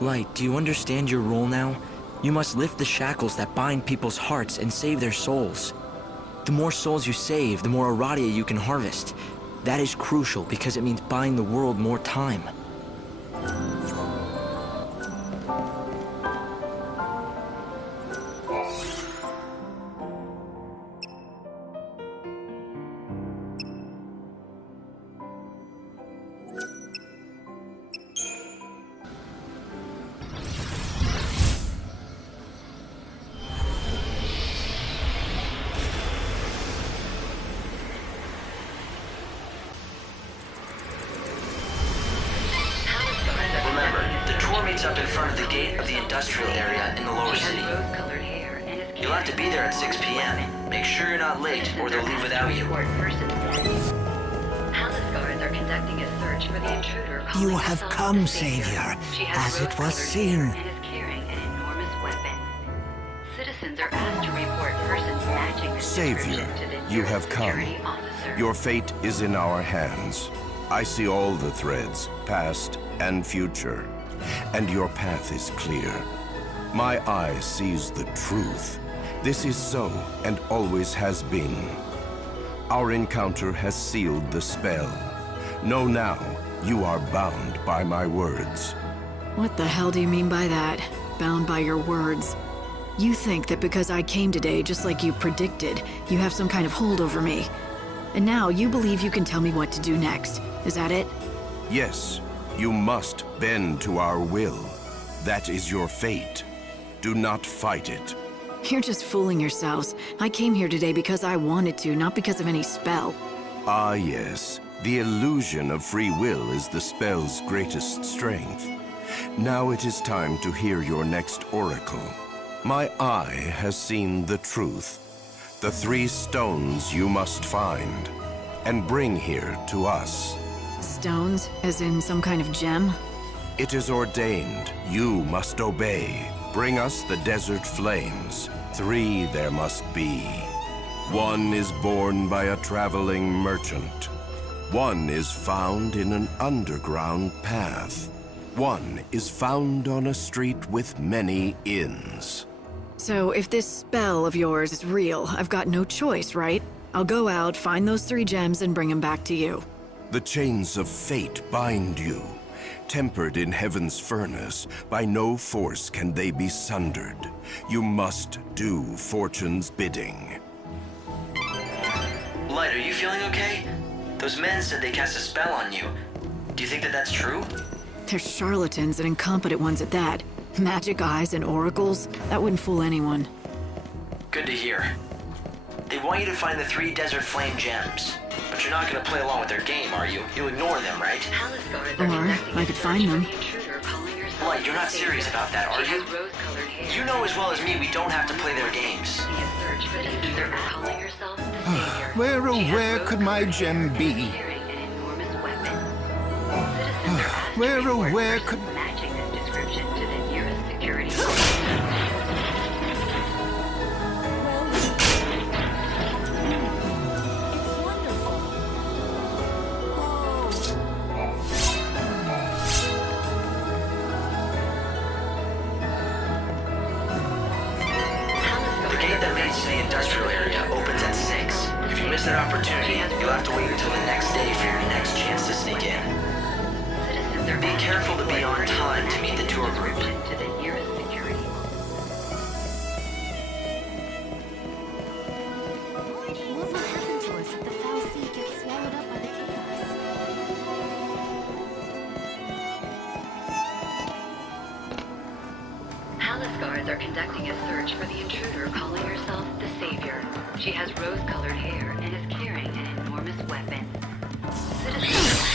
Light, do you understand your role now? You must lift the shackles that bind people's hearts and save their souls. The more souls you save, the more Aradia you can harvest. That is crucial because it means buying the world more time. Up in front of the gate of the industrial area in the lower city. You'll have to be there at 6 p.m. Make sure you're not late, or they'll leave without you. You have come, Savior, as it was seen. Savior, you have come. Your fate is in our hands. I see all the threads, past and future. And your path is clear. My eye sees the truth. This is so, and always has been. Our encounter has sealed the spell. Know now, you are bound by my words. What the hell do you mean by that? Bound by your words? You think that because I came today just like you predicted, you have some kind of hold over me. And now you believe you can tell me what to do next. Is that it? Yes. You must bend to our will. That is your fate. Do not fight it. You're just fooling yourselves. I came here today because I wanted to, not because of any spell. Ah, yes. The illusion of free will is the spell's greatest strength. Now it is time to hear your next oracle. My eye has seen the truth. The 3 stones you must find and bring here to us. Stones? As in some kind of gem? It is ordained. You must obey. Bring us the desert flames. 3 there must be. 1 is born by a traveling merchant. 1 is found in an underground path. 1 is found on a street with many inns. So if this spell of yours is real, I've got no choice, right? I'll go out, find those 3 gems, and bring them back to you. The chains of fate bind you. Tempered in heaven's furnace, by no force can they be sundered. You must do fortune's bidding. Light, are you feeling okay? Those men said they cast a spell on you. Do you think that that's true? They're charlatans and incompetent ones at that. Magic eyes and oracles? That wouldn't fool anyone. Good to hear. They want you to find the 3 desert flame gems. But you're not going to play along with their game, are you? You'll ignore them, right? Or I could find them. Light, you're not serious about that, are you? You know as well as me we don't have to play their games. Where, oh where could my gem be? Where, oh where could... That opportunity, you'll have to wait until the next day for your next chance to sneak in. Be careful to be on time to meet the tour group. What will happen to us if the foul sea gets swallowed up by the chaos? Palace guards are conducting a search for the intruder calling herself the Savior. She has rose-colored hair and is carrying an enormous weapon. Citizens...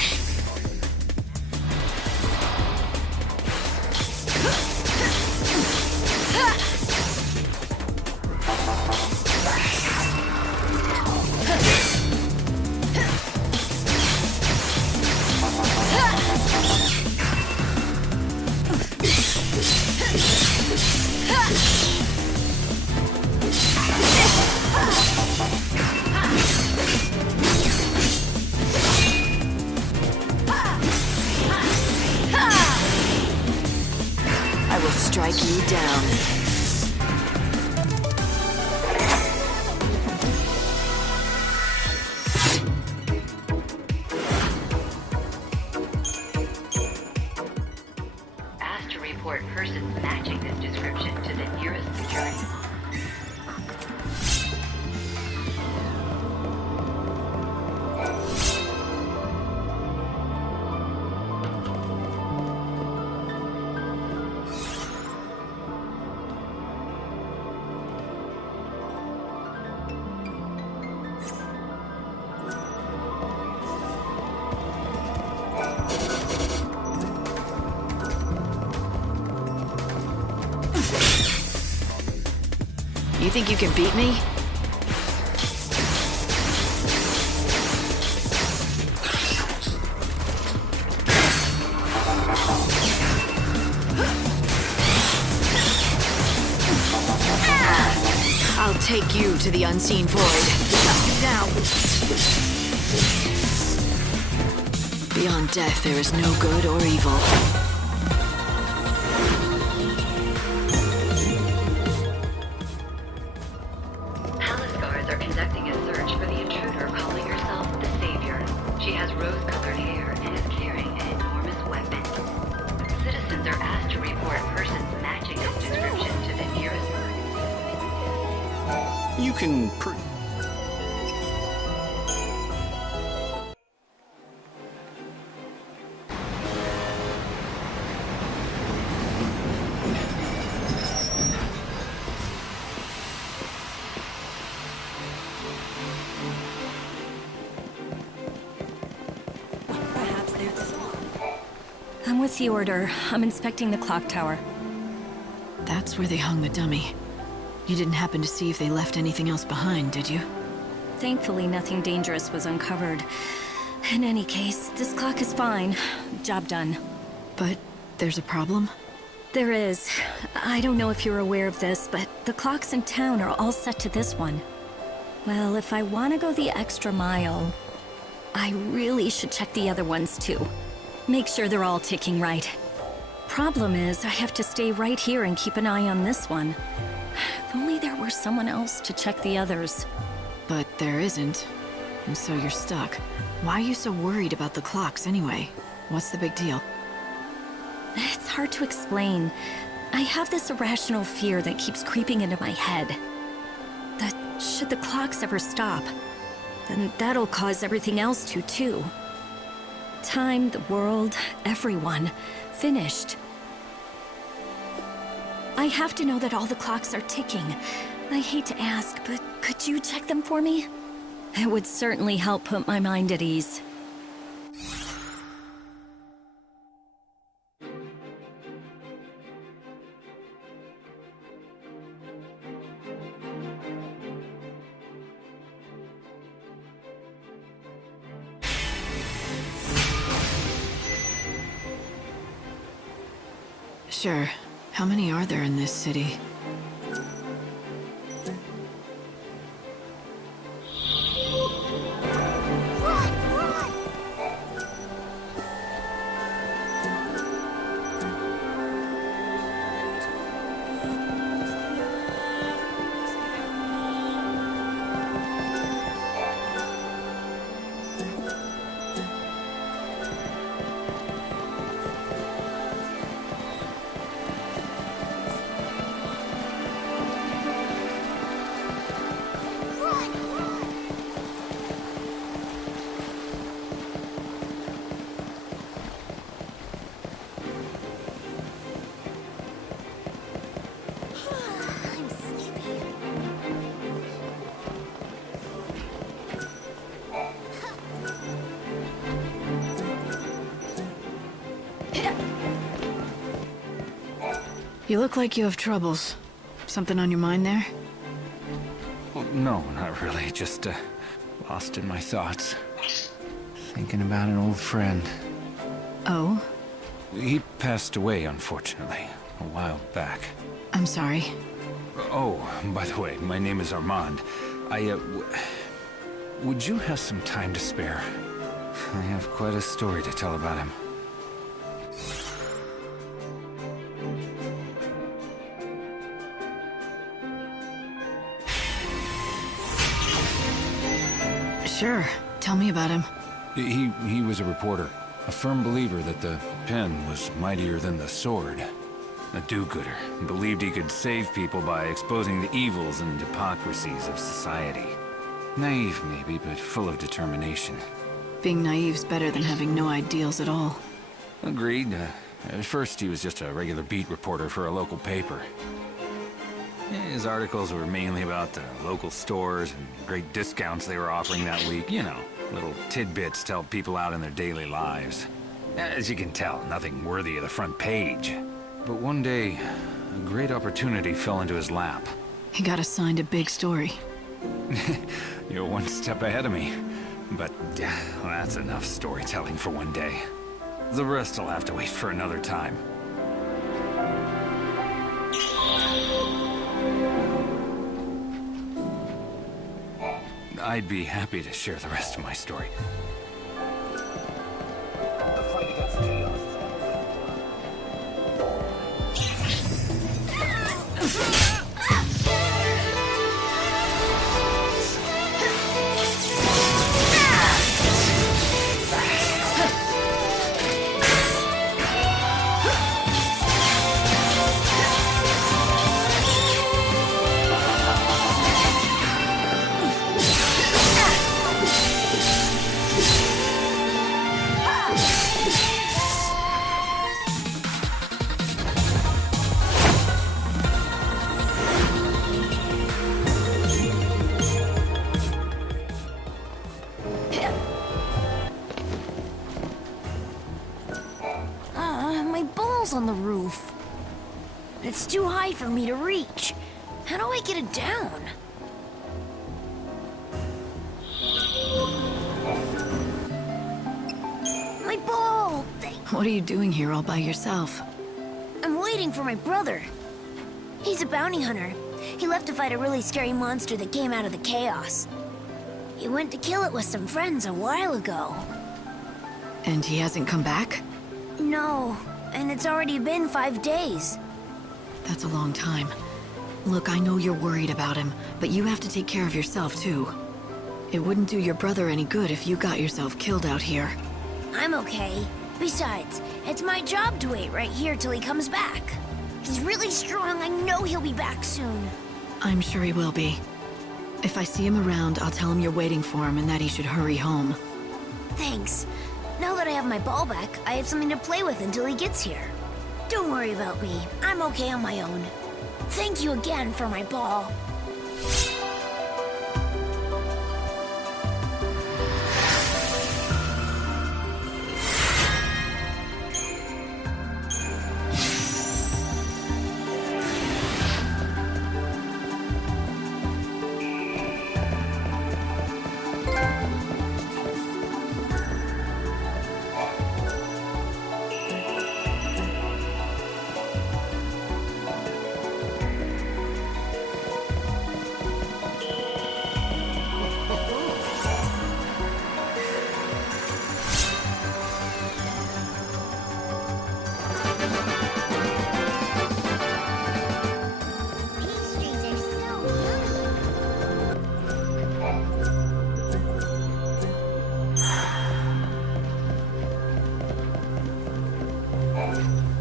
You think you can beat me? I'll take you to the unseen void. Now. Beyond death, there is no good or evil. Palace guards are conducting a search for the intruder calling herself the Savior. She has rose-colored hair and is carrying an enormous weapon. Citizens are asked to report persons matching this description to the nearest. You can Perhaps there's... I'm with the order. I'm inspecting the clock tower. That's where they hung the dummy. You didn't happen to see if they left anything else behind, did you? Thankfully, nothing dangerous was uncovered. In any case, this clock is fine. Job done. But there's a problem? There is. I don't know if you're aware of this, but the clocks in town are all set to this one. Well, if I want to go the extra mile, I really should check the other ones too. Make sure they're all ticking right. Problem is, I have to stay right here and keep an eye on this one. If only there were someone else to check the others. But there isn't. And so you're stuck. Why are you so worried about the clocks anyway? What's the big deal? It's hard to explain. I have this irrational fear that keeps creeping into my head. That should the clocks ever stop, then that'll cause everything else to, too. Time, the world, everyone. Finished. I have to know that all the clocks are ticking. I hate to ask, but could you check them for me? It would certainly help put my mind at ease. Sure. How many are there in this city? You look like you have troubles. Something on your mind there? Well, no, not really. Just, lost in my thoughts. Thinking about an old friend. Oh? He passed away, unfortunately, a while back. I'm sorry. Oh, by the way, my name is Armand. Would you have some time to spare? I have quite a story to tell about him. Sure. Tell me about him. He was a reporter. A firm believer that the pen was mightier than the sword. A do-gooder. Believed he could save people by exposing the evils and hypocrisies of society. Naive, maybe, but full of determination. Being naive's better than having no ideals at all. Agreed. At first, he was just a regular beat reporter for a local paper. His articles were mainly about the local stores and great discounts they were offering that week. You know, little tidbits to help people out in their daily lives. As you can tell, nothing worthy of the front page. But one day, a great opportunity fell into his lap. He got assigned a big story. You're one step ahead of me. But that's enough storytelling for one day. The rest will have to wait for another time. I'd be happy to share the rest of my story. On the roof. It's too high for me to reach. How do I get it down? My ball! What are you doing here all by yourself? I'm waiting for my brother. He's a bounty hunter. He left to fight a really scary monster that came out of the chaos. He went to kill it with some friends a while ago. And he hasn't come back? No. And it's already been 5 days. That's a long time. Look, I know you're worried about him, but you have to take care of yourself, too. It wouldn't do your brother any good if you got yourself killed out here. I'm okay. Besides, it's my job to wait right here till he comes back. He's really strong. I know he'll be back soon. I'm sure he will be. If I see him around, I'll tell him you're waiting for him and that he should hurry home. Thanks. Now that I have my ball back, I have something to play with until he gets here. Don't worry about me. I'm okay on my own. Thank you again for my ball.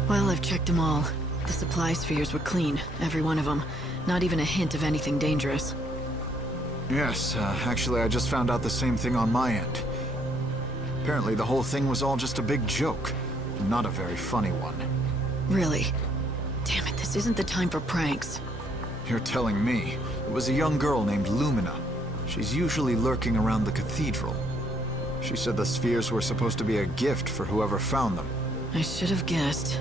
Well, I've checked them all. The supply spheres were clean, every one of them. Not even a hint of anything dangerous. Yes, actually I just found out the same thing on my end. Apparently the whole thing was all just a big joke. Not a very funny one. Really? Damn it, this isn't the time for pranks. You're telling me. It was a young girl named Lumina. She's usually lurking around the cathedral. She said the spheres were supposed to be a gift for whoever found them. I should have guessed.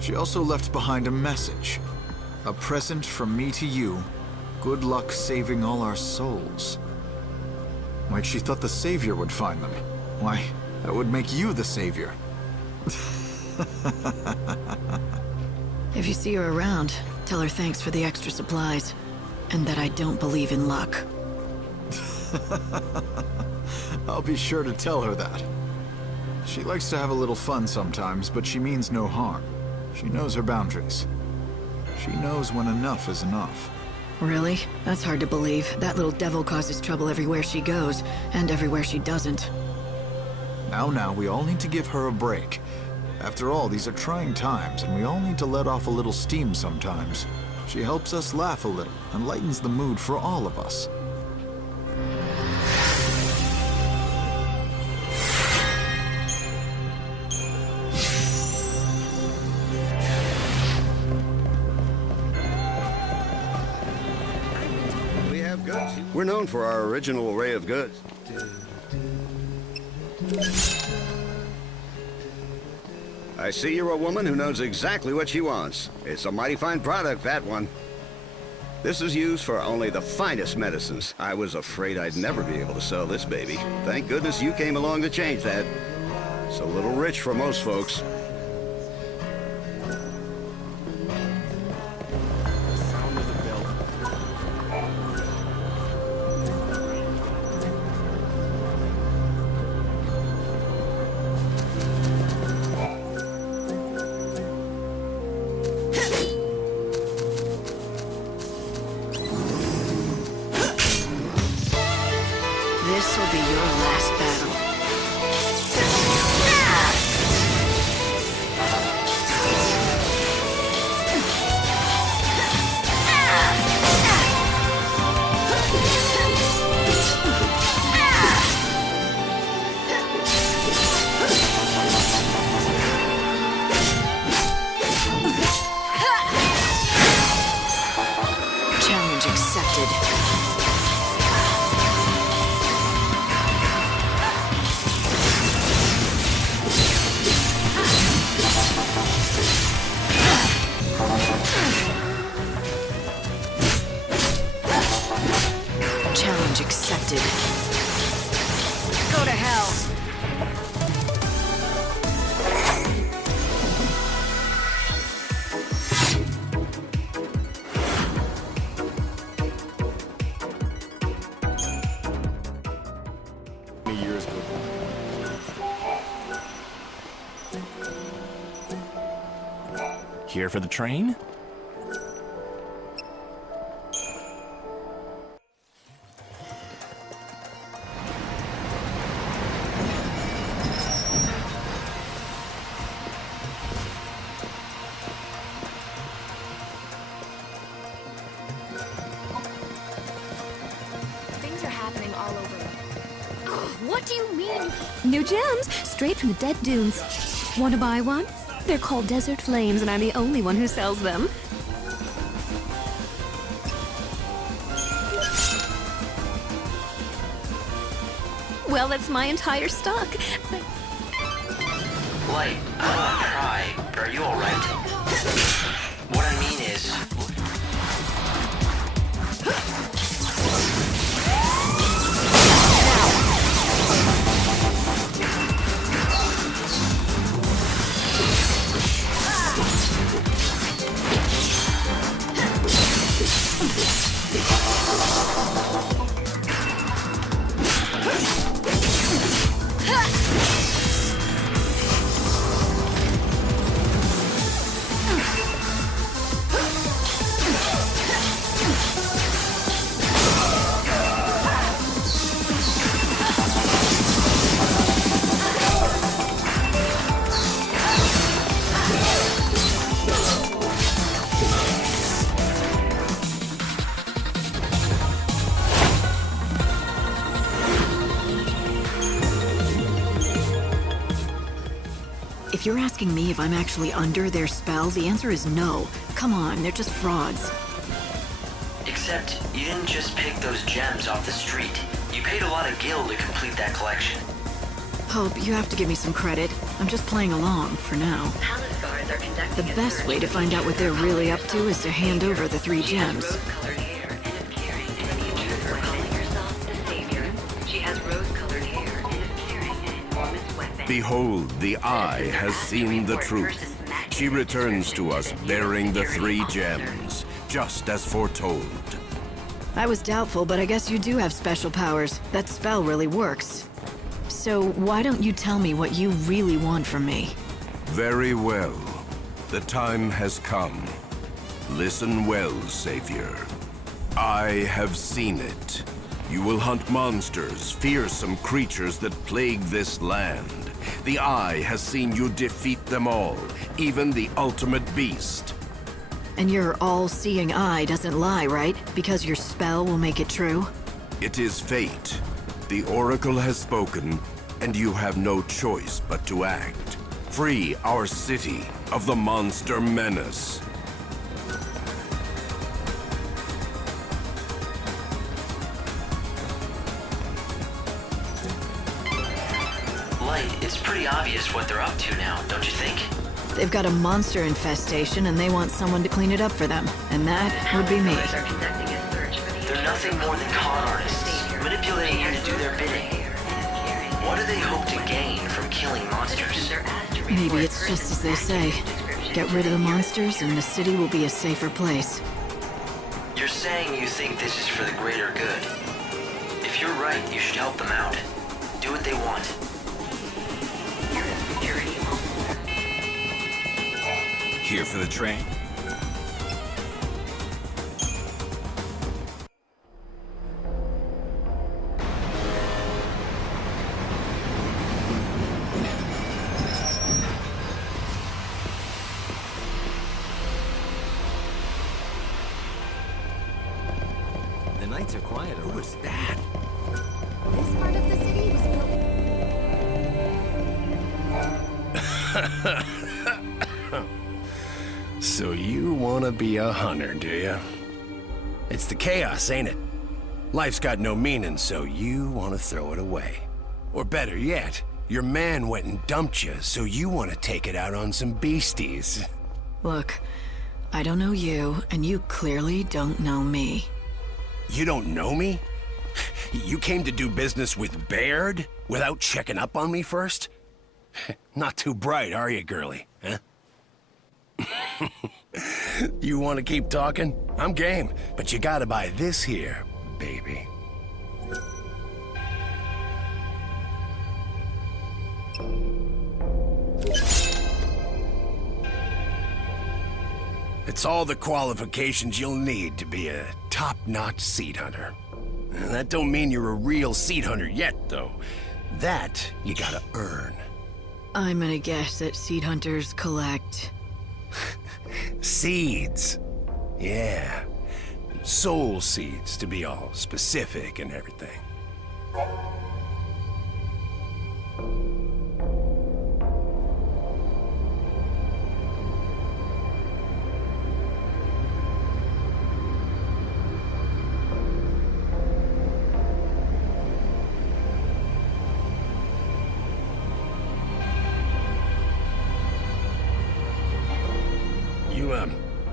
She also left behind a message. A present from me to you. Good luck saving all our souls. Like she thought the Savior would find them. Why, that would make you the Savior. If you see her around, tell her thanks for the extra supplies. And that I don't believe in luck. I'll be sure to tell her that. She likes to have a little fun sometimes, but she means no harm. She knows her boundaries. She knows when enough is enough. Really? That's hard to believe. That little devil causes trouble everywhere she goes, and everywhere she doesn't. Now, we all need to give her a break. After all, these are trying times, and we all need to let off a little steam sometimes. She helps us laugh a little, and lightens the mood for all of us. We're known for our original array of goods. I see you're a woman who knows exactly what she wants. It's a mighty fine product, that one. This is used for only the finest medicines. I was afraid I'd never be able to sell this baby. Thank goodness you came along to change that. It's a little rich for most folks. This will be your last battle. Challenge accepted. Challenge accepted. Go to hell. Years ago. Here for the train? Things are happening all over. What do you mean? New gems, straight from the dead dunes. Want to buy one? They're called Desert Flames, and I'm the only one who sells them. Well, that's my entire stock. Light, I don't want to cry, but are you alright? What I mean is... If you're asking me if I'm actually under their spell, the answer is no. Come on, they're just frauds. Except, you didn't just pick those gems off the street. You paid a lot of gil to complete that collection. Hope, you have to give me some credit. I'm just playing along, for now. Palace guards are conducting The a best search way to for find the out what they're intruder really up calling to is to hand over the 3 She has gems. rose-colored hair and is carrying an intruder calling herself the Savior. She has rose-colored hair and is carrying an enormous weapon. Behold, the Eye has seen the truth. She returns to us bearing the 3 gems, just as foretold. I was doubtful, but I guess you do have special powers. That spell really works. So why don't you tell me what you really want from me? Very well. The time has come. Listen well, Savior. I have seen it. You will hunt monsters, fearsome creatures that plague this land. The Eye has seen you defeat them all, even the ultimate beast. And your all-seeing eye doesn't lie, right? Because your spell will make it true? It is fate. The Oracle has spoken, and you have no choice but to act. Free our city of the monster menace. Light, it's pretty obvious what they're up to now, don't you think? They've got a monster infestation and they want someone to clean it up for them. And that would be me. They're nothing more than con artists, manipulating you to do their bidding. What do they hope to gain from killing monsters? Maybe it's just as they say. Get rid of the monsters and the city will be a safer place. You're saying you think this is for the greater good. If you're right, you should help them out. Do what they want. Here for the train? The nights are quiet. Who was that? This part of the city was built. So you want to be a hunter, do you? It's the chaos, ain't it? Life's got no meaning, so you want to throw it away. Or better yet, your man went and dumped you, so you want to take it out on some beasties. Look, I don't know you, and you clearly don't know me. You don't know me? You came to do business with Baird without checking up on me first? Not too bright, are you, girlie? Huh? You want to keep talking? I'm game, but you gotta buy this here, baby. It's all the qualifications you'll need to be a top-notch seed hunter. And that don't mean you're a real seed hunter yet, though. That you gotta earn. I'm gonna guess that seed hunters collect... Seeds. Yeah. Soul seeds, to be all specific and everything.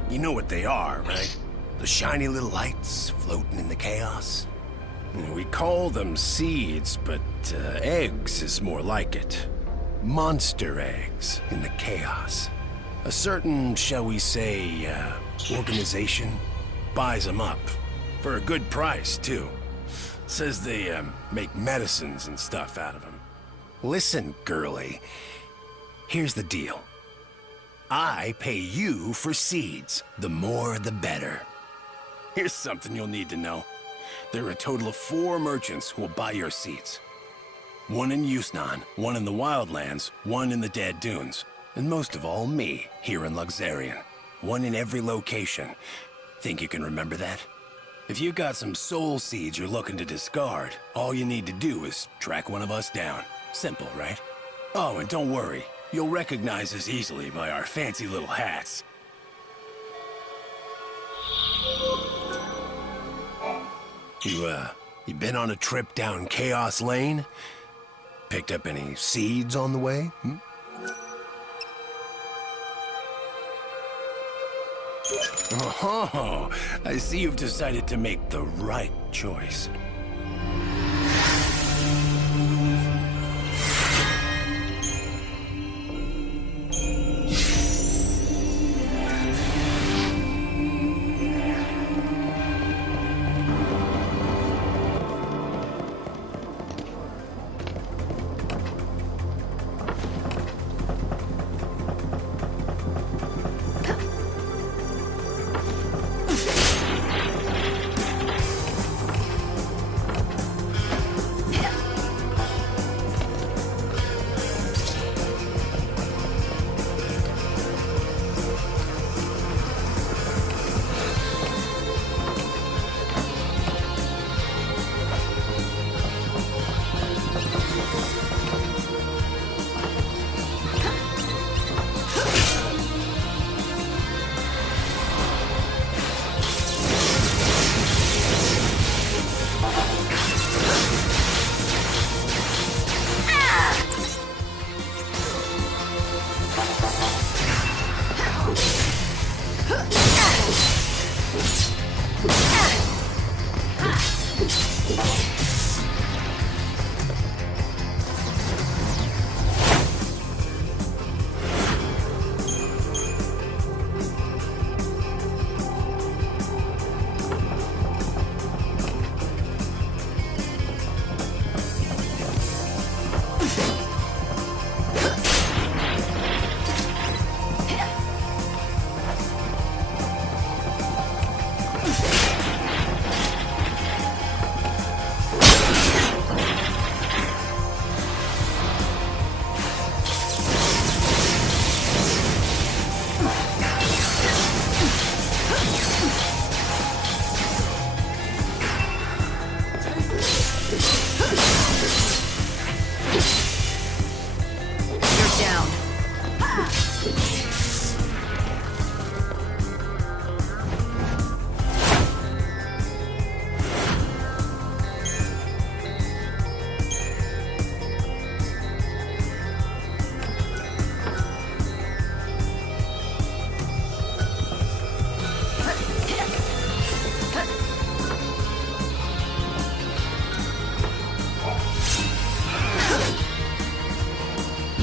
You know what they are, right? The shiny little lights floating in the chaos? We call them seeds, but eggs is more like it. Monster eggs in the chaos. A certain, shall we say, organization buys them up. For a good price, too. Says they make medicines and stuff out of them. Listen, girlie. Here's the deal. I pay you for seeds. The more, the better. Here's something you'll need to know. There are a total of 4 merchants who will buy your seeds. 1 in Yusnan, 1 in the Wildlands, 1 in the Dead Dunes, and most of all, me, here in Luxarian. 1 in every location. Think you can remember that? If you got some soul seeds you're looking to discard, all you need to do is track one of us down. Simple, right? Oh, and don't worry. You'll recognize us easily by our fancy little hats. You been on a trip down Chaos Lane? Picked up any seeds on the way? Oh, I see you've decided to make the right choice.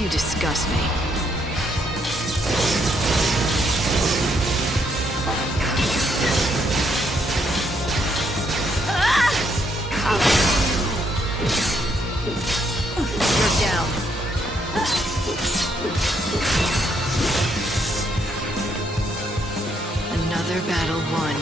You disgust me. You're down. Another battle won.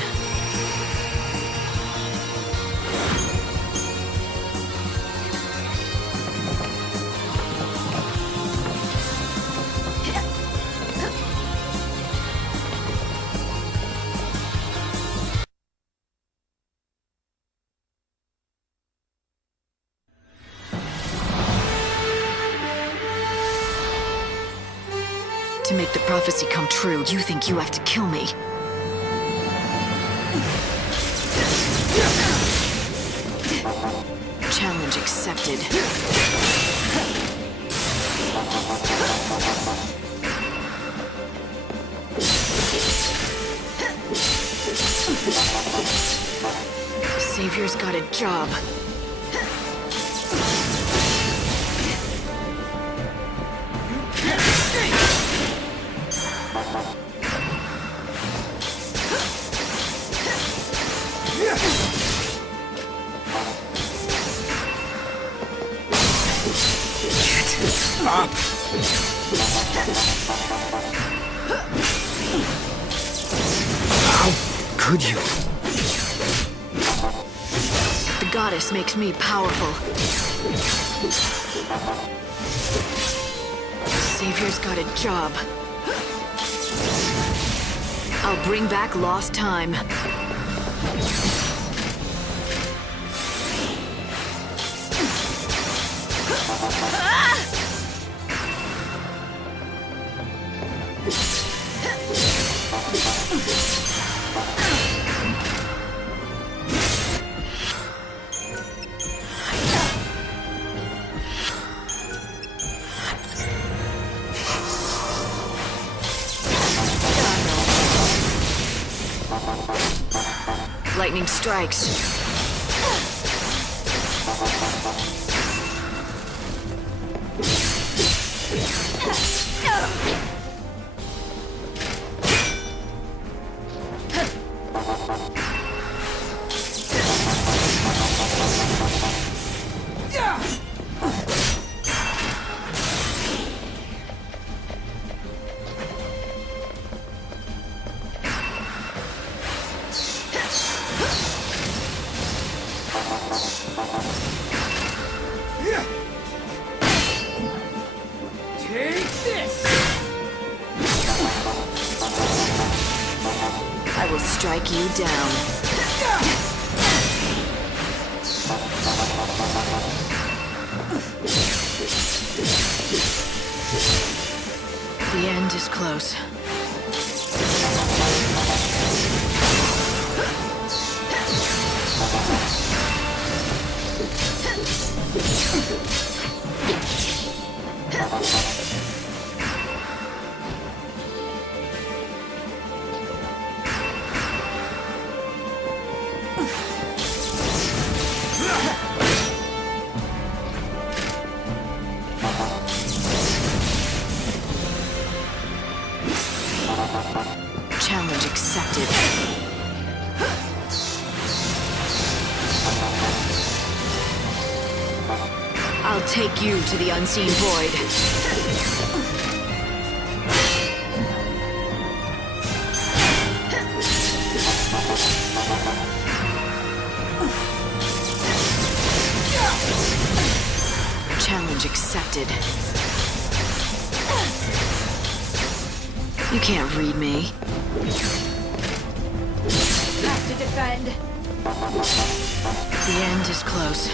To make the prophecy come true, you think you have to kill me. Challenge accepted. Savior's got a job. Up. How could you? The goddess makes me powerful. Savior's got a job. I'll bring back lost time. Lightning strikes. I will strike you down. The end is close. Challenge accepted. I'll take you to the unseen void. Challenge accepted. You can't read me. Have to defend. The end is close.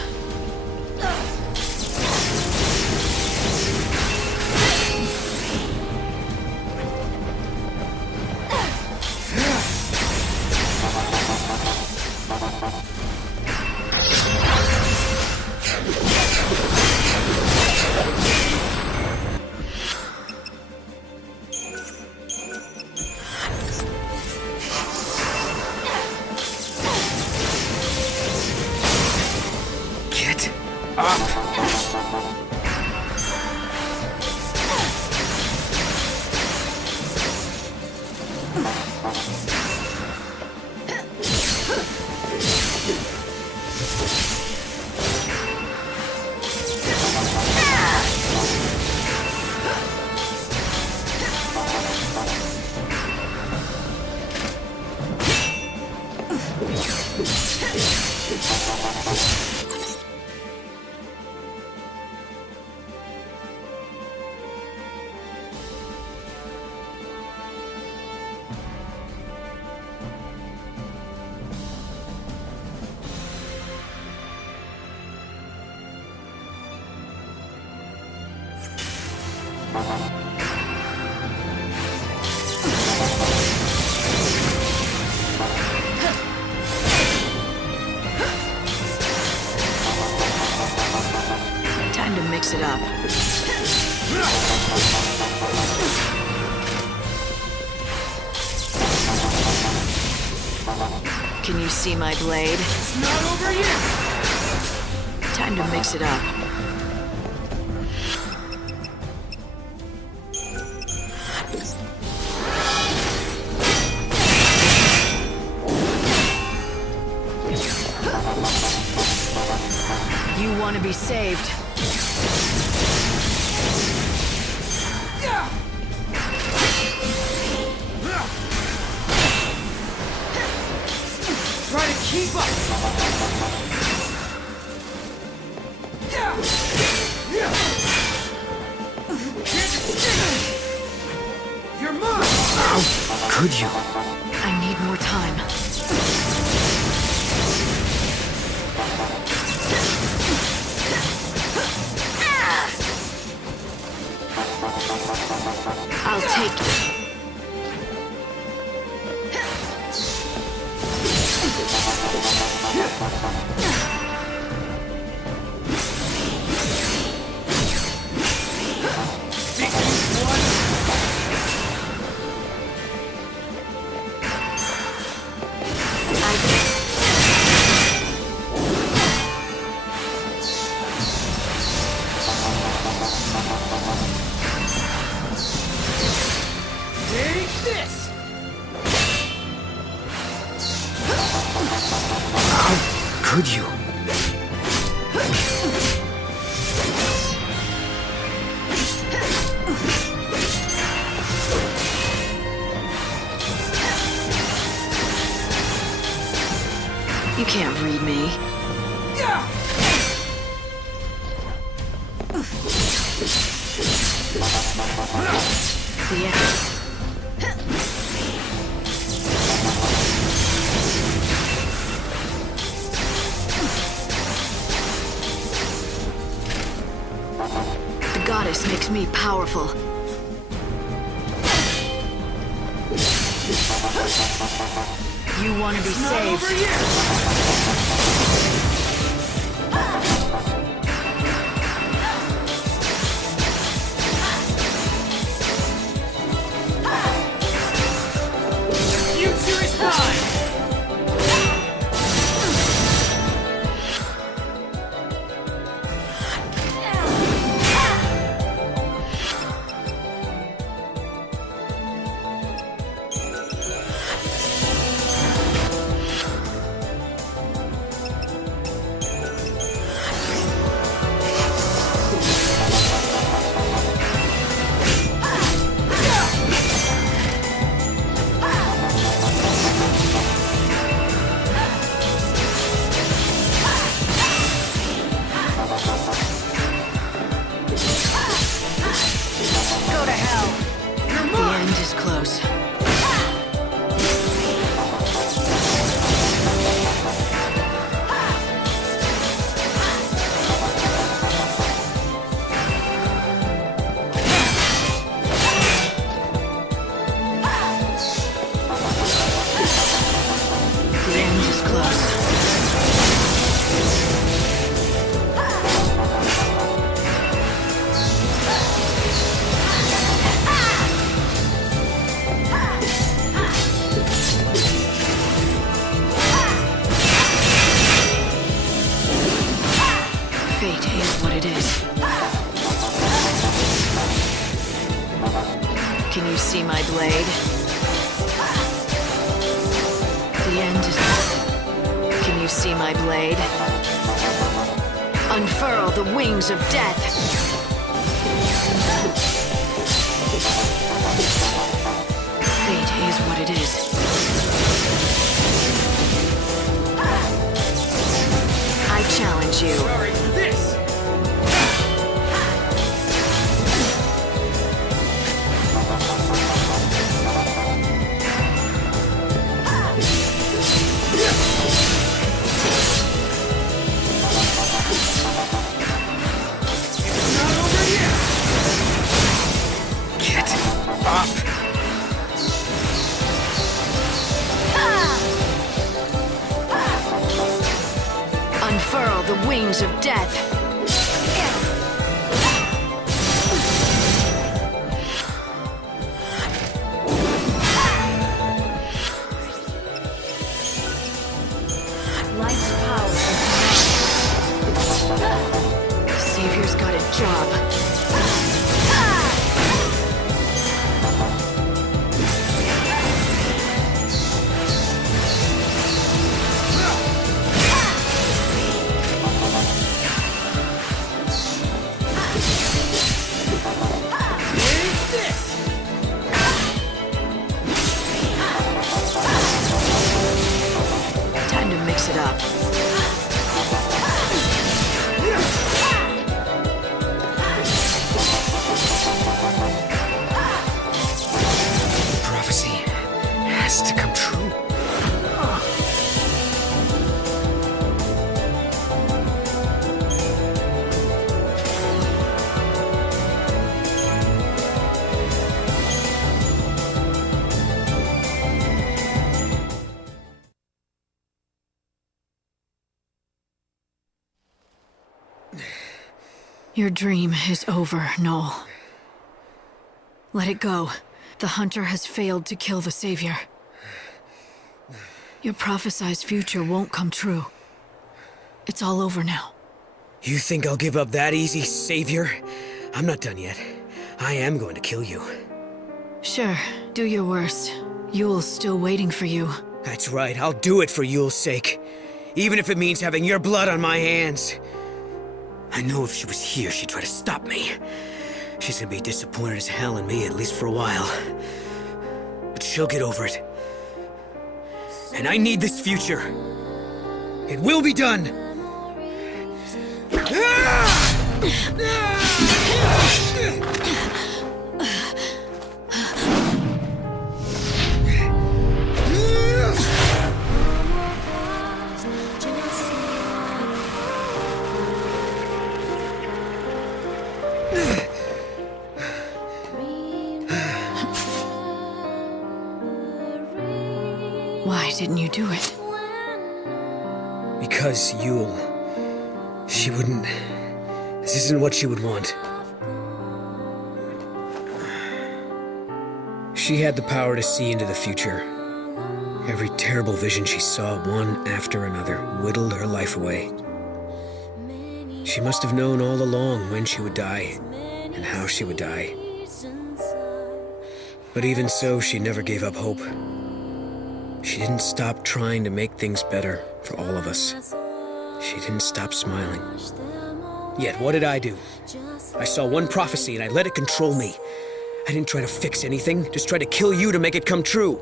Time to mix it up. Can you see my blade? It's not over yet! Time to mix it up. You want to be saved. Try to keep up! You're mine! How could you? I need more time. I'll take it. Take this! How could you? You can't read me. The end. The goddess makes me powerful. You want to be saved. Over here! Future is mine! Can you see my blade? end is... Can you see my blade? Unfurl the wings of death! Fate is what it is. I challenge you. Sorry for this! Unfurl the wings of death. Life's power is Savior's got a job. Time to mix it up. Prophecy has to come true. Your dream is over, Noel. Let it go. The Hunter has failed to kill the Savior. Your prophesized future won't come true. It's all over now. You think I'll give up that easy, Savior? I'm not done yet. I am going to kill you. Sure, do your worst. Yule's still waiting for you. That's right, I'll do it for Yule's sake. Even if it means having your blood on my hands. I know if she was here, she'd try to stop me. She's gonna be disappointed as hell in me, at least for a while. But she'll get over it. And I need this future. It will be done! Why didn't you do it? Because Yule... she wouldn't... This isn't what she would want. She had the power to see into the future. Every terrible vision she saw, one after another, whittled her life away. She must have known all along when she would die, and how she would die. But even so, she never gave up hope. She didn't stop trying to make things better for all of us. She didn't stop smiling. Yet, what did I do? I saw one prophecy and I let it control me. I didn't try to fix anything, just try to kill you to make it come true.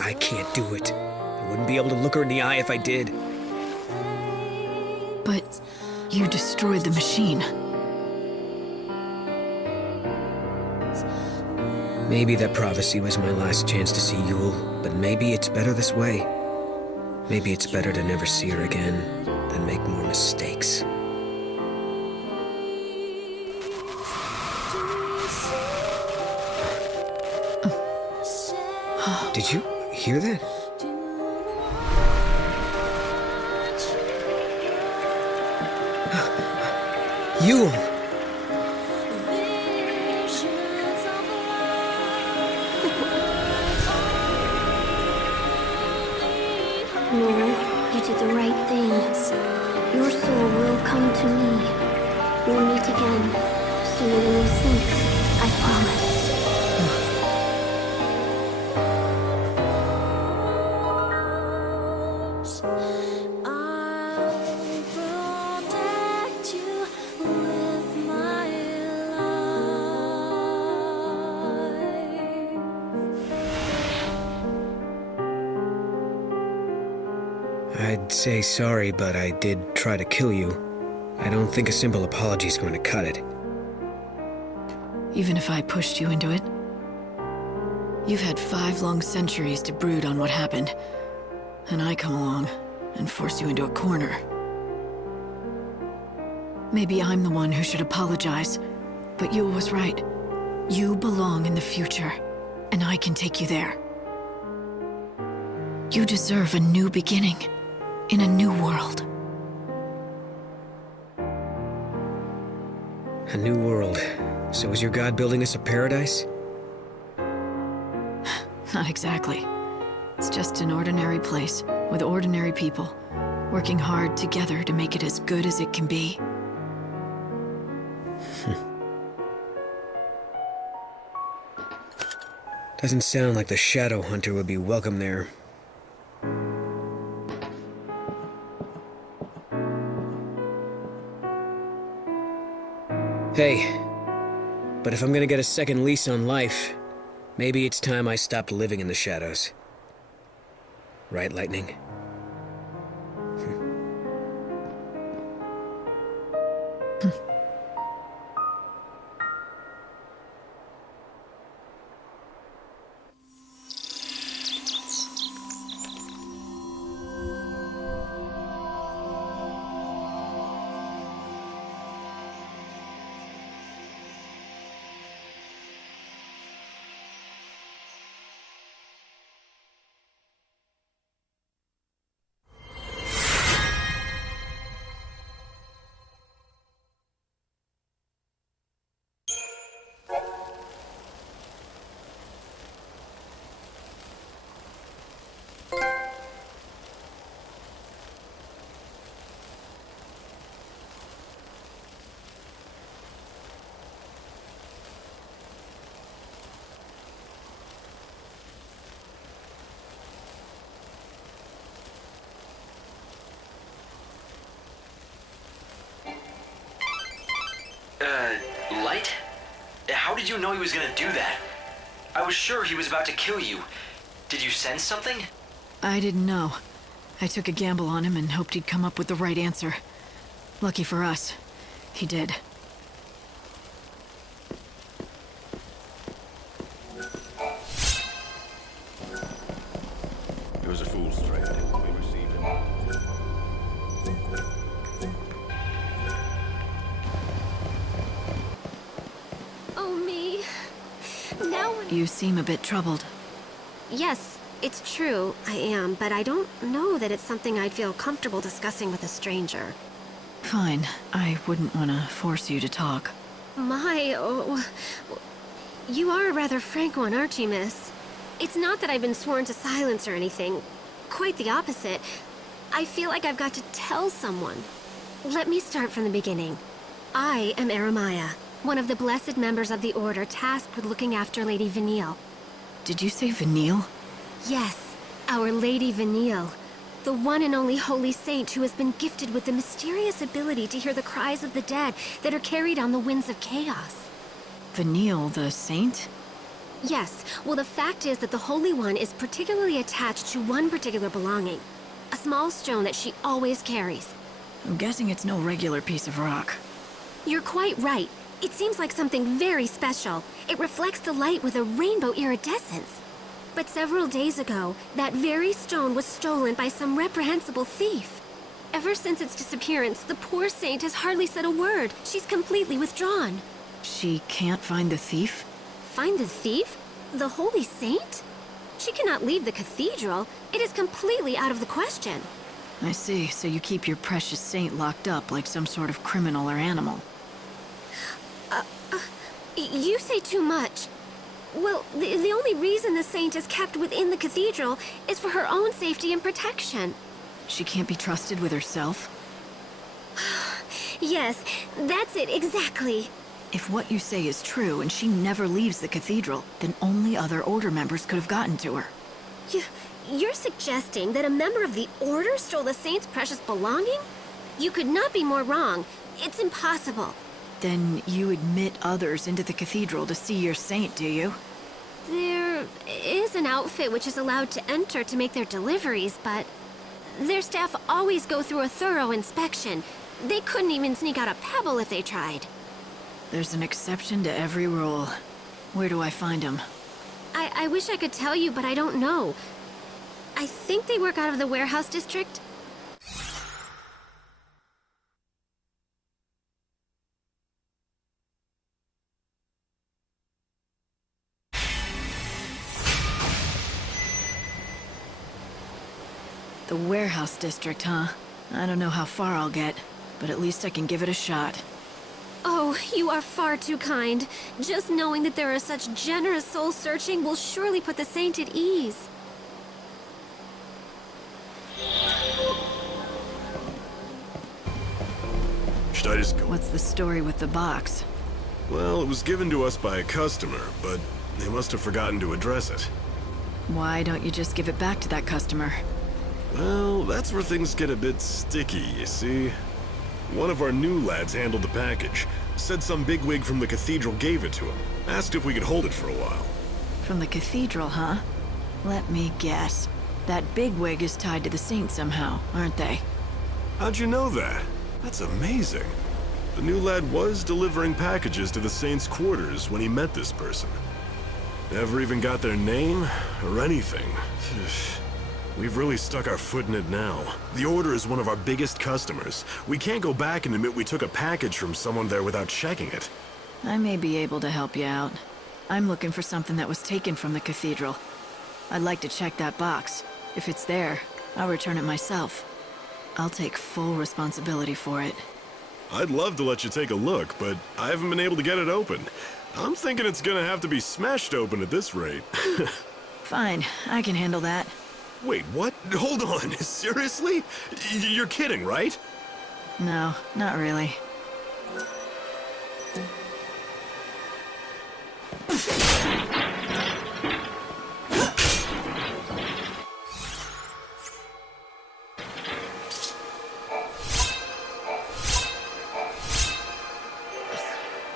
I can't do it. I wouldn't be able to look her in the eye if I did. But you destroyed the machine. Maybe that prophecy was my last chance to see Yule, but maybe it's better this way. Maybe it's better to never see her again than make more mistakes. Did you hear that? Yule! Noel, you did the right thing. Your soul will come to me. We'll meet again, sooner than you think, I promise. I'd say sorry, but I did try to kill you. I don't think a simple apology is going to cut it. Even if I pushed you into it? You've had 5 long centuries to brood on what happened. And I come along and force you into a corner. Maybe I'm the one who should apologize, but Yule was right. You belong in the future, and I can take you there. You deserve a new beginning, in a new world. A new world. So is your god building us a paradise? Not exactly. It's just an ordinary place, with ordinary people, working hard together to make it as good as it can be. Doesn't sound like the Shadow Hunter would be welcome there. Hey, but if I'm gonna get a second lease on life, maybe it's time I stopped living in the shadows. Right, Lightning? Light? How did you know he was gonna do that? I was sure he was about to kill you. Did you sense something? I didn't know. I took a gamble on him and hoped he'd come up with the right answer. Lucky for us, he did. It was a fool's trade. We received him. Oh, me. Now You seem a bit troubled. Yes, it's true, I am, but I don't know that it's something I'd feel comfortable discussing with a stranger. Fine. I wouldn't want to force you to talk. You are a rather frank one, aren't you, miss? It's not that I've been sworn to silence or anything. Quite the opposite. I feel like I've got to tell someone. Let me start from the beginning. I am Eremiah, one of the blessed members of the Order tasked with looking after Lady Vanille. Did you say Vanille? Yes, our Lady Vanille. The one and only holy saint who has been gifted with the mysterious ability to hear the cries of the dead that are carried on the winds of chaos. Vanille, the saint? Yes, well, the fact is that the Holy One is particularly attached to one particular belonging. A small stone that she always carries. I'm guessing it's no regular piece of rock. You're quite right. It seems like something very special. It reflects the light with a rainbow iridescence. But several days ago, that very stone was stolen by some reprehensible thief. Ever since its disappearance, the poor saint has hardly said a word. She's completely withdrawn. She can't find the thief? Find the thief? The holy saint? She cannot leave the cathedral. It is completely out of the question. I see, so you keep your precious saint locked up like some sort of criminal or animal. You say too much. Well, the only reason the saint is kept within the cathedral is for her own safety and protection. She can't be trusted with herself? Yes, that's it, exactly. If what you say is true and she never leaves the cathedral, then only other Order members could have gotten to her. You're suggesting that a member of the Order stole the saint's precious belonging? You could not be more wrong. It's impossible. Then you admit others into the cathedral to see your saint, do you? There is an outfit which is allowed to enter to make their deliveries, but Their staff always go through a thorough inspection. They couldn't even sneak out a pebble if they tried. There's an exception to every rule. Where do I find them? I wish I could tell you, but I don't know. I think they work out of the warehouse district. The warehouse district, huh? I don't know how far I'll get, but at least I can give it a shot. Oh, you are far too kind. Just knowing that there are such generous souls searching will surely put the Saint at ease. Should I just go? What's the story with the box? Well, it was given to us by a customer, but they must have forgotten to address it. Why don't you just give it back to that customer? Well, that's where things get a bit sticky, you see. One of our new lads handled the package. Said some bigwig from the cathedral gave it to him. Asked if we could hold it for a while. From the cathedral, huh? Let me guess. That bigwig is tied to the Saint somehow, aren't they? How'd you know that? That's amazing. The new lad was delivering packages to the Saint's quarters when he met this person. Never even got their name or anything. We've really stuck our foot in it now. The Order is one of our biggest customers. We can't go back and admit we took a package from someone there without checking it. I may be able to help you out. I'm looking for something that was taken from the cathedral. I'd like to check that box. If it's there, I'll return it myself. I'll take full responsibility for it. I'd love to let you take a look, but I haven't been able to get it open. I'm thinking it's gonna have to be smashed open at this rate. Fine, I can handle that. Wait, what? Hold on, seriously? You're kidding, right? No, not really.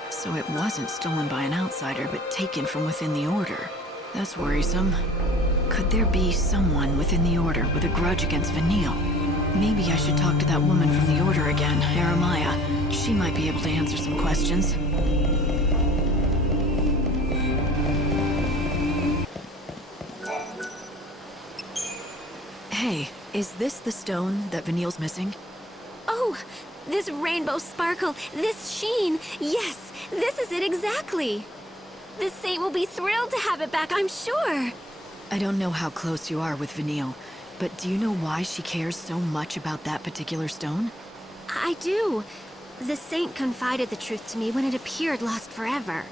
So it wasn't stolen by an outsider, but taken from within the Order. That's worrisome. Could there be someone within the Order with a grudge against Vanille? Maybe I should talk to that woman from the Order again, Aramaya. She might be able to answer some questions. Hey, is this the stone that Vanille's missing? Oh, this rainbow sparkle, this sheen. Yes, this is it exactly. The Saint will be thrilled to have it back, I'm sure. I don't know how close you are with Vanille, but do you know why she cares so much about that particular stone? I do. The Saint confided the truth to me when it appeared lost forever.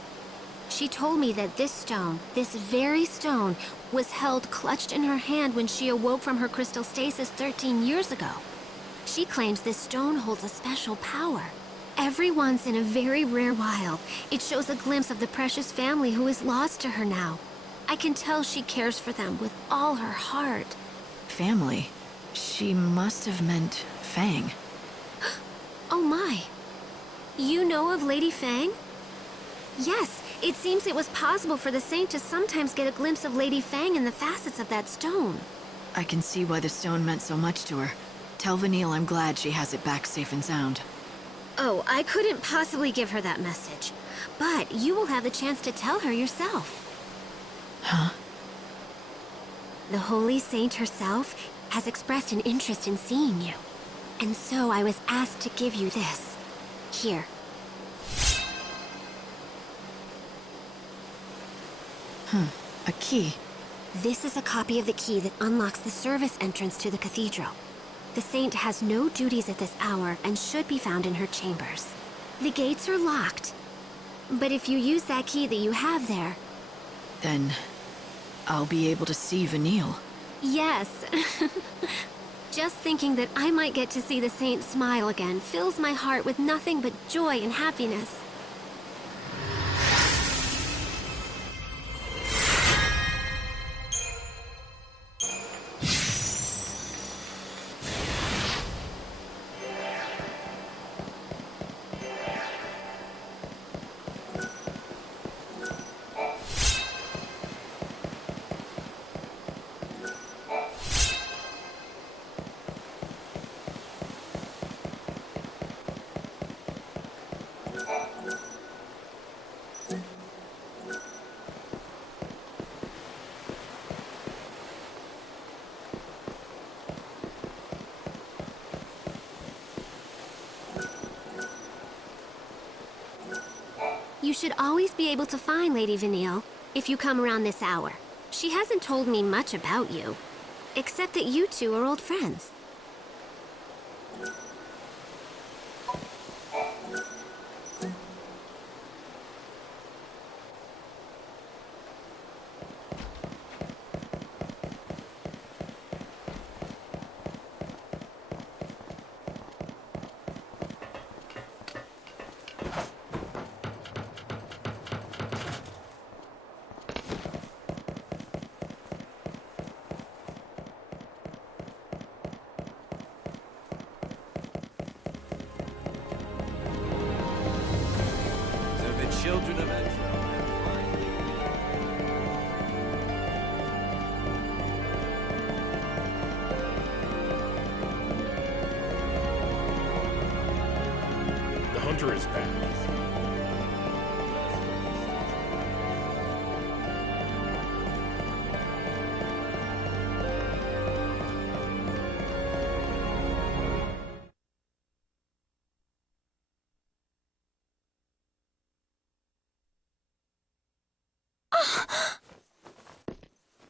She told me that this stone, this very stone, was held clutched in her hand when she awoke from her crystal stasis 13 years ago. She claims this stone holds a special power. Every once in a very rare while, it shows a glimpse of the precious family who is lost to her now. I can tell she cares for them with all her heart. Family? She must have meant Fang. Oh my. You know of Lady Fang? Yes, it seems it was possible for the Saint to sometimes get a glimpse of Lady Fang in the facets of that stone. I can see why the stone meant so much to her. Tell Vanille I'm glad she has it back safe and sound. Oh, I couldn't possibly give her that message. But you will have the chance to tell her yourself. Huh? The Holy Saint herself has expressed an interest in seeing you. And so I was asked to give you this. Here. A key. This is a copy of the key that unlocks the service entrance to the cathedral. The Saint has no duties at this hour and should be found in her chambers. The gates are locked. But if you use that key that you have there... Then... I'll be able to see Vanille. Yes. Just thinking that I might get to see the Saint smile again fills my heart with nothing but joy and happiness. You should always be able to find Lady Vanille if you come around this hour. She hasn't told me much about you, except that you two are old friends. Children of Ezra. The hunter is back.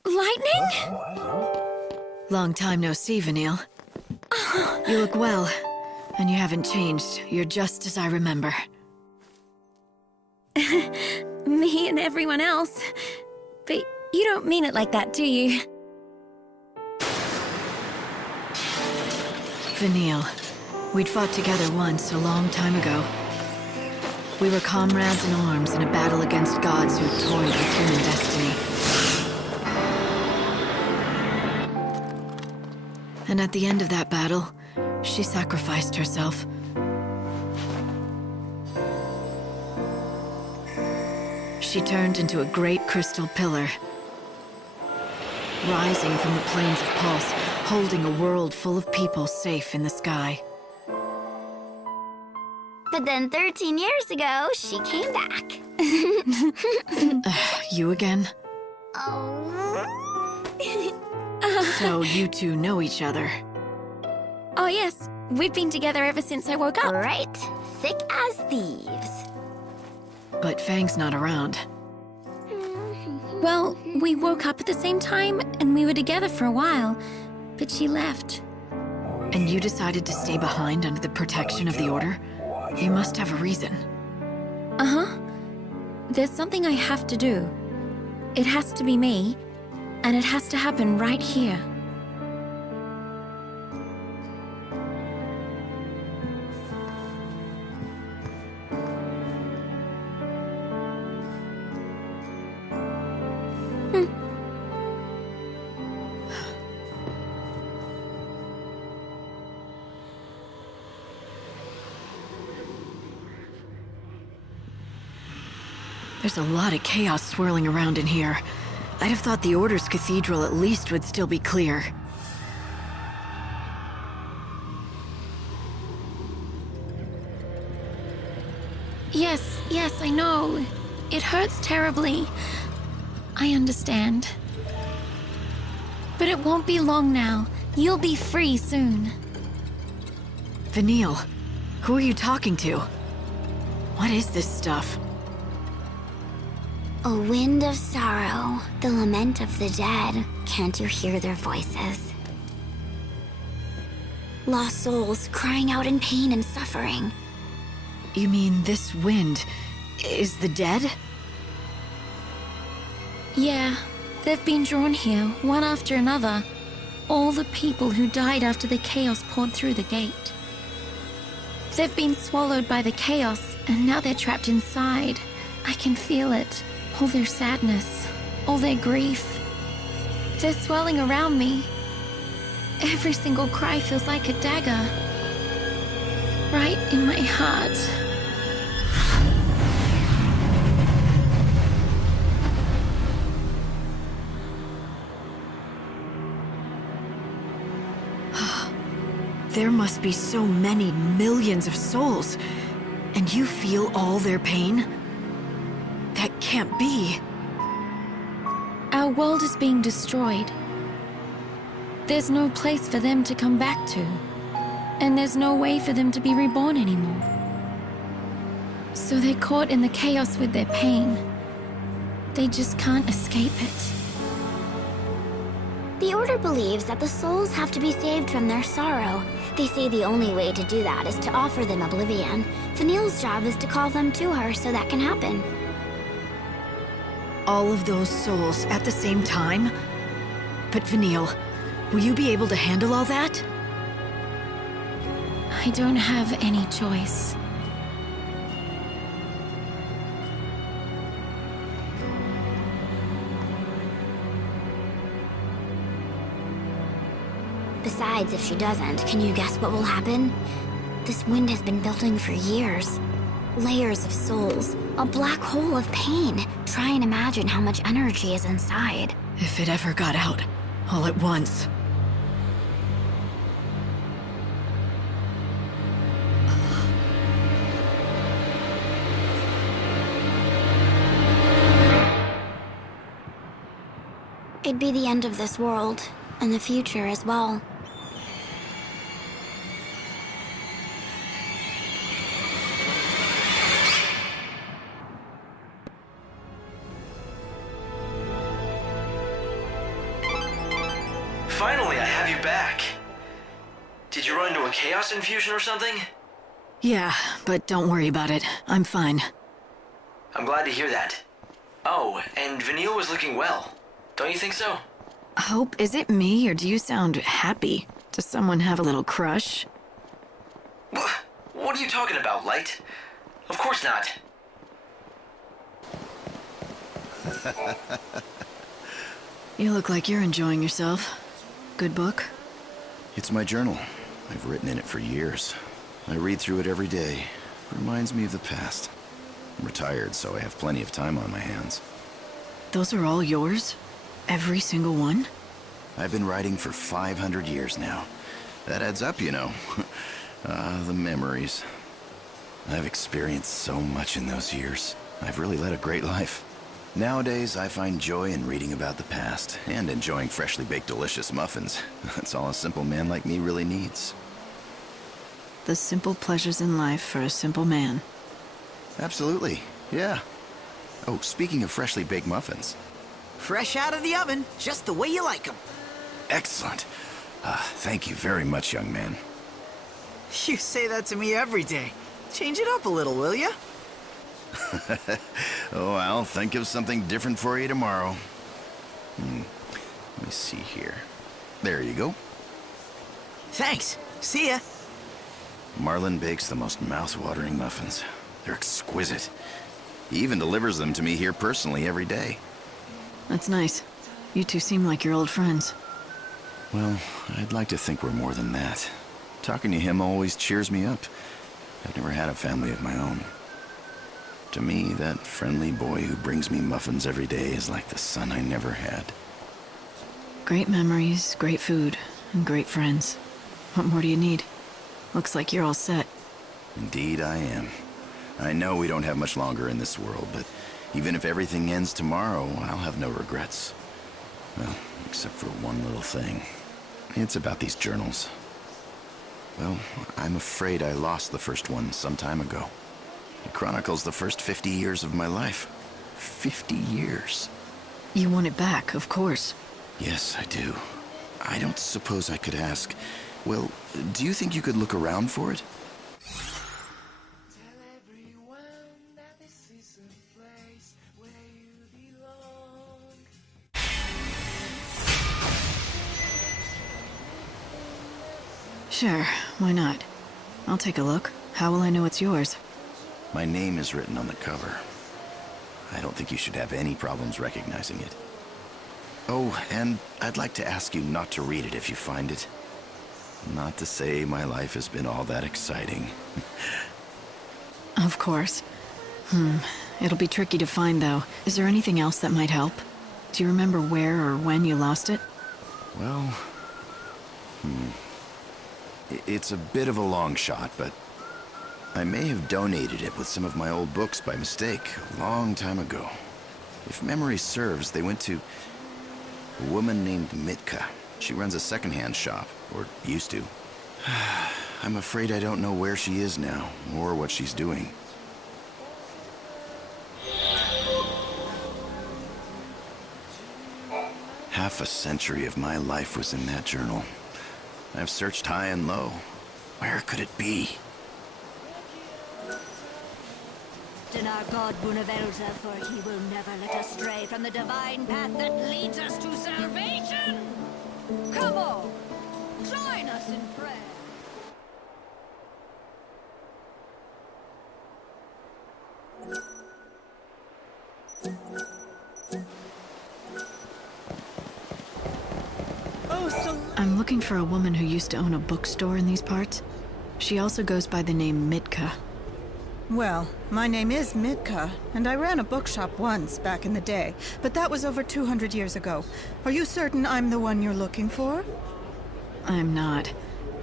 Lightning? Long time no see, Vanille. You look well, and you haven't changed. You're just as I remember. Me and everyone else. But you don't mean it like that, do you? Vanille, we'd fought together once a long time ago. We were comrades in arms in a battle against gods who toyed with human destiny. And at the end of that battle, she sacrificed herself. She turned into a great crystal pillar, rising from the plains of Pulse, holding a world full of people safe in the sky. But then 13 years ago, she came back. You again? Oh. So you two know each other? Oh yes, we've been together ever since I woke up. Right, thick as thieves. But Fang's not around. Well, we woke up at the same time, and we were together for a while, but she left. And you decided to stay behind under the protection of the Order? You must have a reason. Uh-huh. There's something I have to do. It has to be me, and it has to happen right here. There's a lot of chaos swirling around in here. I'd have thought the Order's cathedral at least would still be clear. Yes, I know. It hurts terribly. I understand. But it won't be long now. You'll be free soon. Vanille, who are you talking to? What is this stuff? A wind of sorrow, the lament of the dead. Can't you hear their voices? Lost souls crying out in pain and suffering. You mean this wind is the dead? Yeah, they've been drawn here, one after another. All the people who died after the chaos poured through the gate. They've been swallowed by the chaos, and now they're trapped inside. I can feel it. All their sadness, all their grief. They're swelling around me. Every single cry feels like a dagger. Right in my heart. There must be so many millions of souls, and you feel all their pain? That can't be. Our world is being destroyed. There's no place for them to come back to. And there's no way for them to be reborn anymore. So they're caught in the chaos with their pain. They just can't escape it. The Order believes that the souls have to be saved from their sorrow. They say the only way to do that is to offer them oblivion. Vanille's job is to call them to her so that can happen. All of those souls at the same time? But Vanille, will you be able to handle all that? I don't have any choice. Besides, if she doesn't, can you guess what will happen? This wind has been building for years. Layers of souls, a black hole of pain. Try and imagine how much energy is inside. If it ever got out, all at once. It'd be the end of this world, and the future as well. Finally, I have you back. Did you run into a chaos infusion or something? Yeah, but don't worry about it. I'm fine. I'm glad to hear that. Oh, and Vanille was looking well. Don't you think so? Hope, is it me, or do you sound happy? Does someone have a little crush? What are you talking about, Light? Of course not. You look like you're enjoying yourself. Good book? It's my journal. I've written in it for years. I read through it every day. Reminds me of the past. I'm retired, so I have plenty of time on my hands. Those are all yours? Every single one? I've been writing for 500 years now. That adds up, you know. The memories. I've experienced so much in those years. I've really led a great life. Nowadays, I find joy in reading about the past and enjoying freshly baked delicious muffins. That's all a simple man like me really needs. The simple pleasures in life for a simple man. Absolutely, yeah. Oh, speaking of freshly baked muffins. Fresh out of the oven, just the way you like them. Excellent. Thank you very much, young man. You say that to me every day. Change it up a little, will ya? Oh, I'll think of something different for you tomorrow. Let me see here. There you go. Thanks. See ya. Marlin bakes the most mouth-watering muffins. They're exquisite. He even delivers them to me here personally every day. That's nice. You two seem like you're old friends. Well, I'd like to think we're more than that. Talking to him always cheers me up. I've never had a family of my own. To me, that friendly boy who brings me muffins every day is like the son I never had. Great memories, great food, and great friends. What more do you need? Looks like you're all set. Indeed I am. I know we don't have much longer in this world, but even if everything ends tomorrow, I'll have no regrets. Well, except for one little thing. It's about these journals. Well, I'm afraid I lost the first one some time ago. It chronicles the first 50 years of my life. 50 years. You want it back, of course. Yes, I do. I don't suppose I could ask. Well, do you think you could look around for it? Sure, why not? I'll take a look. How will I know it's yours? My name is written on the cover. I don't think you should have any problems recognizing it. Oh, and I'd like to ask you not to read it if you find it. Not to say my life has been all that exciting. Of course. It'll be tricky to find, though. Is there anything else that might help? Do you remember where or when you lost it? Well, it's a bit of a long shot, but I may have donated it with some of my old books by mistake a long time ago. If memory serves, they went to a woman named Mitka. She runs a secondhand shop, or used to. I'm afraid I don't know where she is now, or what she's doing. Half a century of my life was in that journal. I've searched high and low. Where could it be? In our God Bunavelza, for he will never let us stray from the divine path that leads us to salvation! Come on, join us in prayer. I'm looking for a woman who used to own a bookstore in these parts. She also goes by the name Mitka. Well, my name is Mitka, and I ran a bookshop once back in the day, but that was over 200 years ago. Are you certain I'm the one you're looking for? I'm not,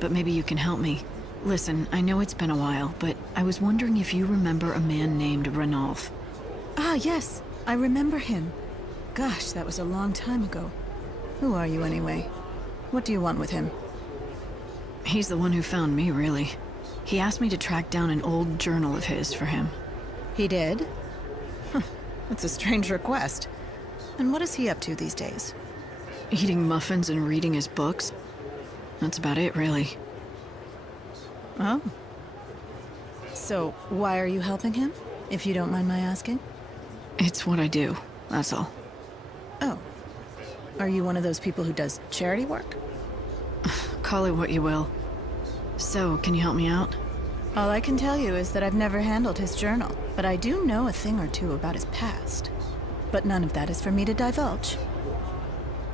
but maybe you can help me. Listen, I know it's been a while, but I was wondering if you remember a man named Ranulf. Ah, yes, I remember him. Gosh, that was a long time ago. Who are you anyway? What do you want with him? He's the one who found me, really. He asked me to track down an old journal of his for him. He did? That's a strange request. And what is he up to these days? Eating muffins and reading his books. That's about it, really. Oh. So, why are you helping him, if you don't mind my asking? It's what I do, that's all. Oh. Are you one of those people who does charity work? Call it what you will. So, can you help me out? All I can tell you is that I've never handled his journal, but I do know a thing or two about his past. But none of that is for me to divulge.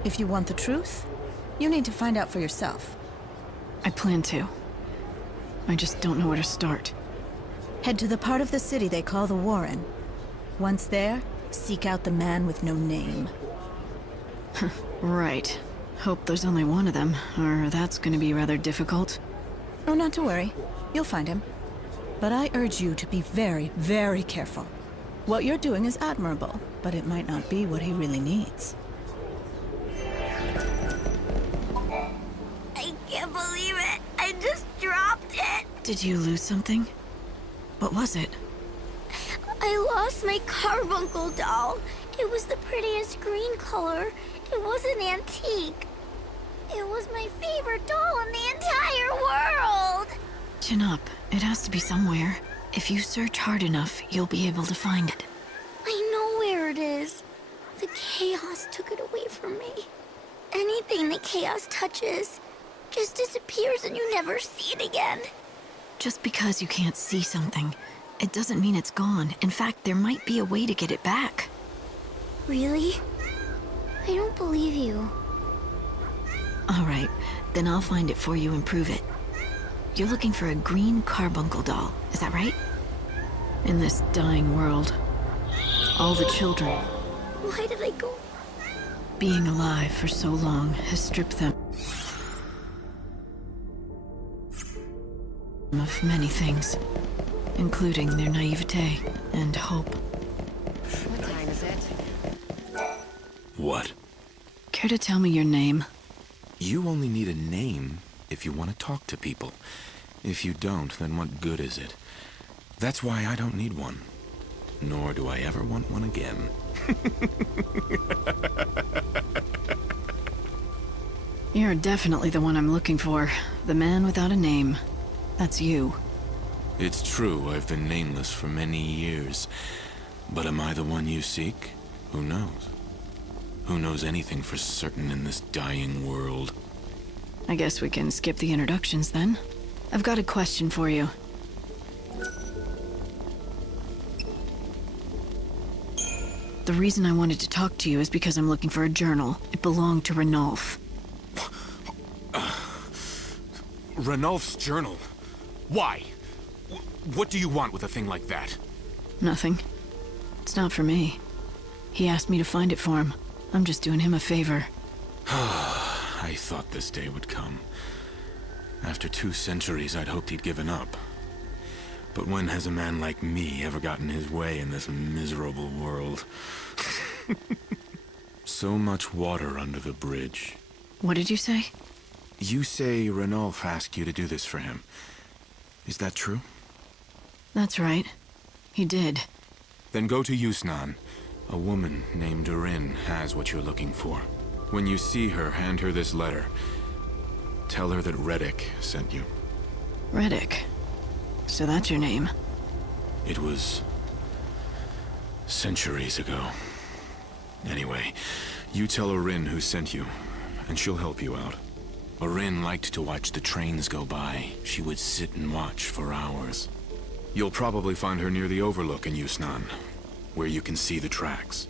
If you want the truth, you need to find out for yourself. I plan to. I just don't know where to start. Head to the part of the city they call the Warren. Once there, seek out the man with no name. Right. Hope there's only one of them, or that's gonna be rather difficult. Oh, not to worry. You'll find him. But I urge you to be very, very careful. What you're doing is admirable, but it might not be what he really needs. I can't believe it. I just dropped it. Did you lose something? What was it? I lost my carbuncle doll. It was the prettiest green color. It was an antique. It was my favorite doll in the entire world. Chin up. It has to be somewhere. If you search hard enough, you'll be able to find it. I know where it is. The chaos took it away from me. Anything the chaos touches just disappears and you never see it again. Just because you can't see something, it doesn't mean it's gone. In fact, there might be a way to get it back. Really? I don't believe you. All right, then I'll find it for you and prove it. You're looking for a green carbuncle doll, is that right? In this dying world, all the children... Why did I go? Being alive for so long has stripped them of many things, including their naivete and hope. What time is it? What? Care to tell me your name? You only need a name if you want to talk to people. If you don't, then what good is it? That's why I don't need one. Nor do I ever want one again. You're definitely the one I'm looking for. The man without a name. That's you. It's true, I've been nameless for many years. But am I the one you seek? Who knows? Who knows anything for certain in this dying world? I guess we can skip the introductions then. I've got a question for you. The reason I wanted to talk to you is because I'm looking for a journal. It belonged to Ranulf. Ranulf's journal? Why? What do you want with a thing like that? Nothing. It's not for me. He asked me to find it for him. I'm just doing him a favor. I thought this day would come. After 2 centuries, I'd hoped he'd given up. But when has a man like me ever gotten his way in this miserable world? So much water under the bridge. What did you say? You say Ranulf asked you to do this for him. Is that true? That's right. He did. Then go to Yusnan. A woman named Durin has what you're looking for. When you see her, hand her this letter. Tell her that Reddick sent you. Reddick. So that's your name. It was centuries ago. Anyway, you tell Orin who sent you, and she'll help you out. Orin liked to watch the trains go by. She would sit and watch for hours. You'll probably find her near the overlook in Yusnan, where you can see the tracks.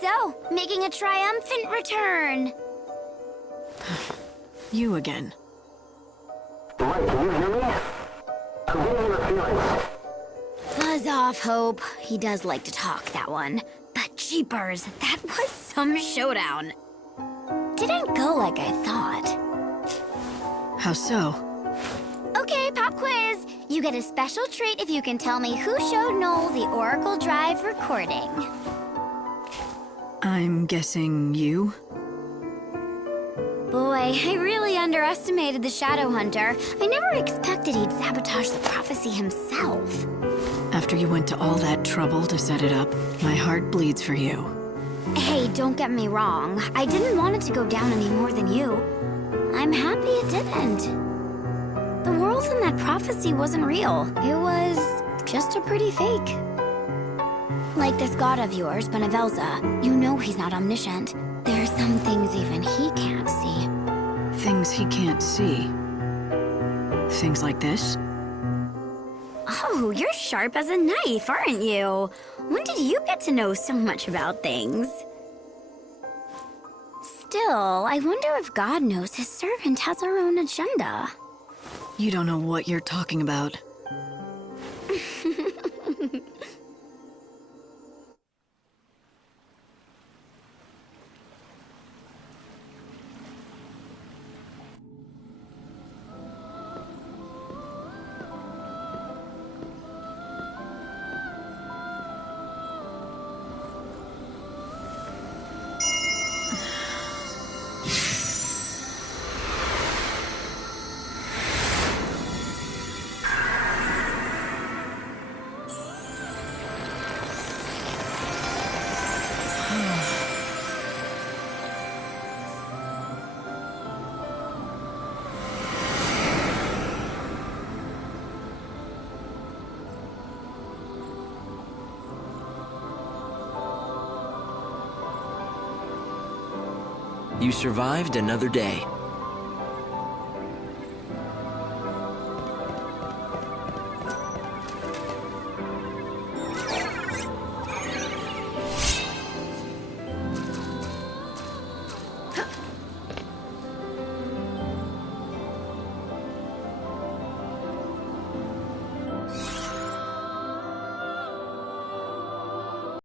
So, making a triumphant return. You again. Can you hear me? I'm getting your feelings. Buzz off, Hope. He does like to talk, that one. But jeepers, that was some showdown. Didn't go like I thought. How so? Okay, pop quiz. You get a special treat if you can tell me who showed Noel the Oracle Drive recording. I'm guessing you? Boy, I really underestimated the Shadow Hunter. I never expected he'd sabotage the prophecy himself. After you went to all that trouble to set it up, my heart bleeds for you. Hey, don't get me wrong. I didn't want it to go down any more than you. I'm happy it didn't. The world in that prophecy wasn't real. It was just a pretty fake. Like this god of yours, Benevelza. You know he's not omniscient. There are some things even he can't see. Things he can't see? Things like this? Oh, you're sharp as a knife, aren't you? When did you get to know so much about things? Still, I wonder if God knows his servant has her own agenda. You don't know what you're talking about. You survived another day.